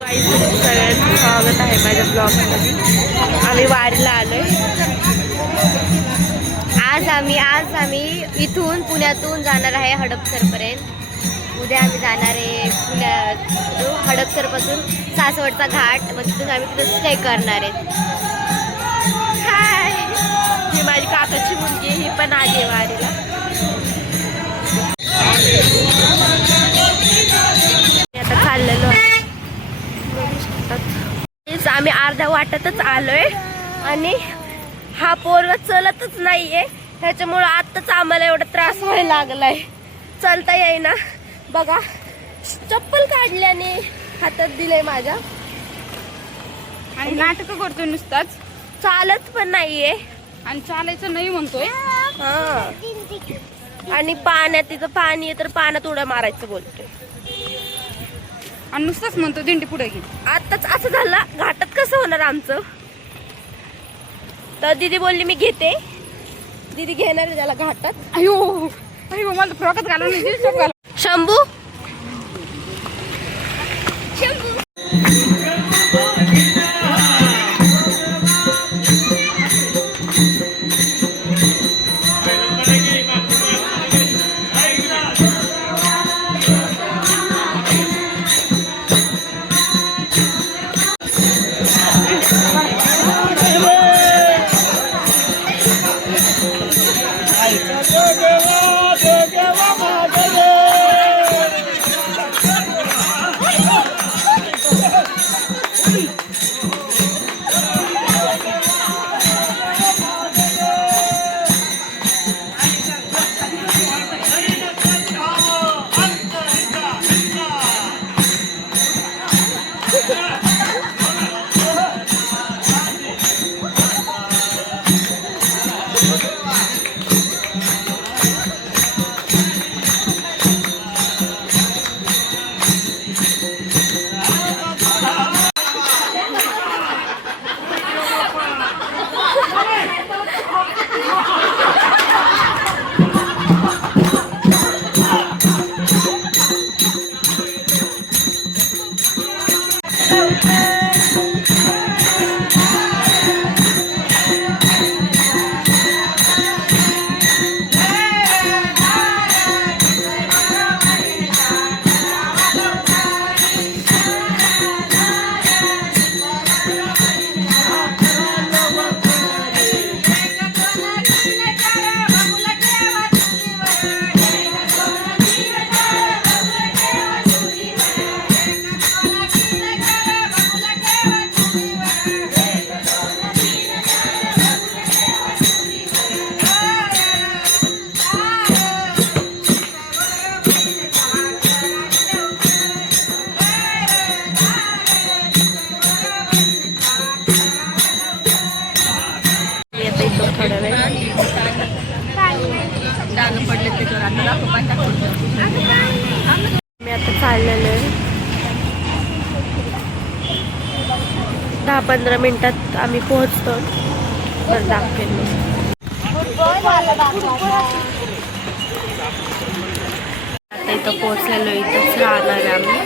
सगळ्यांचं स्वागत आहे माझ्या ब्लॉगमध्ये. आम्ही वारीला आलोय. आज आम्ही इथून पुण्यातून जाणार आहे हडपसरपर्यंत. उद्या आम्ही जाणार आहे हडपसरपासून सासवडचा घाट, मग तिथून आम्ही तिथं स्टे करणार आहेत. हाय, ही माझी काकाची मुलगी, ही पण आली आहे वारीला. आता चाललेलो आहे. आम्ही अर्ध्या वाटतच आलोय आणि हा पोरगा चलतच नाहीये, त्याच्यामुळं आत्ताच आम्हाला एवढा त्रास व्हायला लागलाय. चालता येईना बघा, चप्पल काढल्याने हातात दिलंय माझ्या आणि नाटक करतोय नुसताच, चालत पण नाहीये आणि चालायचं नाही म्हणतोय. हा, आणि पाण्यात तिथं पाणी आहे तर पाण्यात उड्या मारायचं बोलतोय आणि नुसतंच म्हणतो दिंडी पुढे घे. आताच असं झालं, घाटात कसं होणार आमचं? तर दीदी बोलली मी घेते. दीदी घेणार त्याला घाटात. अयो अयो, मला फ्रॉकच घालून शंभू मी आता चाललेलो आहे. 10-15 मिनिटात आम्ही पोहोचतो. तर दाखवेल मी. आता इथं पोहोचलेलो, इथंच राहणार आहे आम्ही.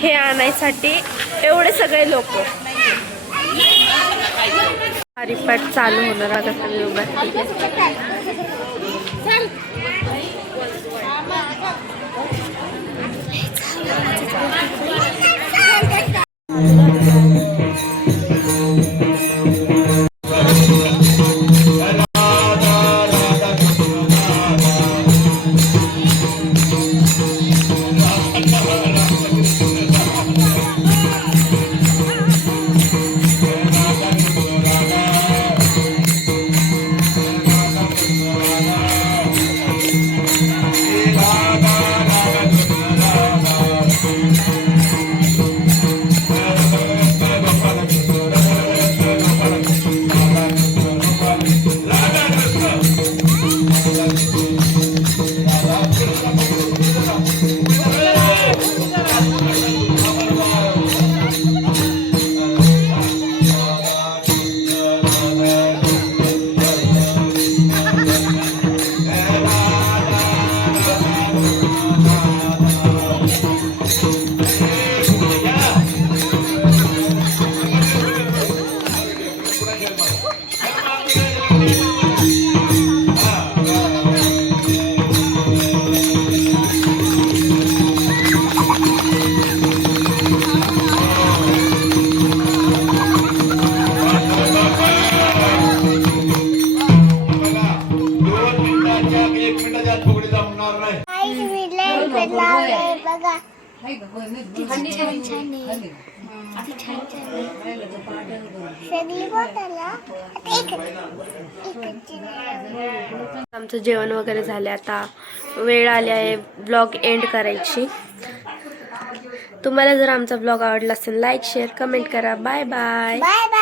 हे आणायसाठी एवढे सगळे लोक. हरिपाठ चालू होणार आता सगळे उभा. बघा आमचं जेवण वगैरे झाले. आता वेळ आली आहे ब्लॉग एंड करायची. तुम्हाला जर आमचा ब्लॉग आवडला असेल लाईक शेअर कमेंट करा. Bye bye. बाय.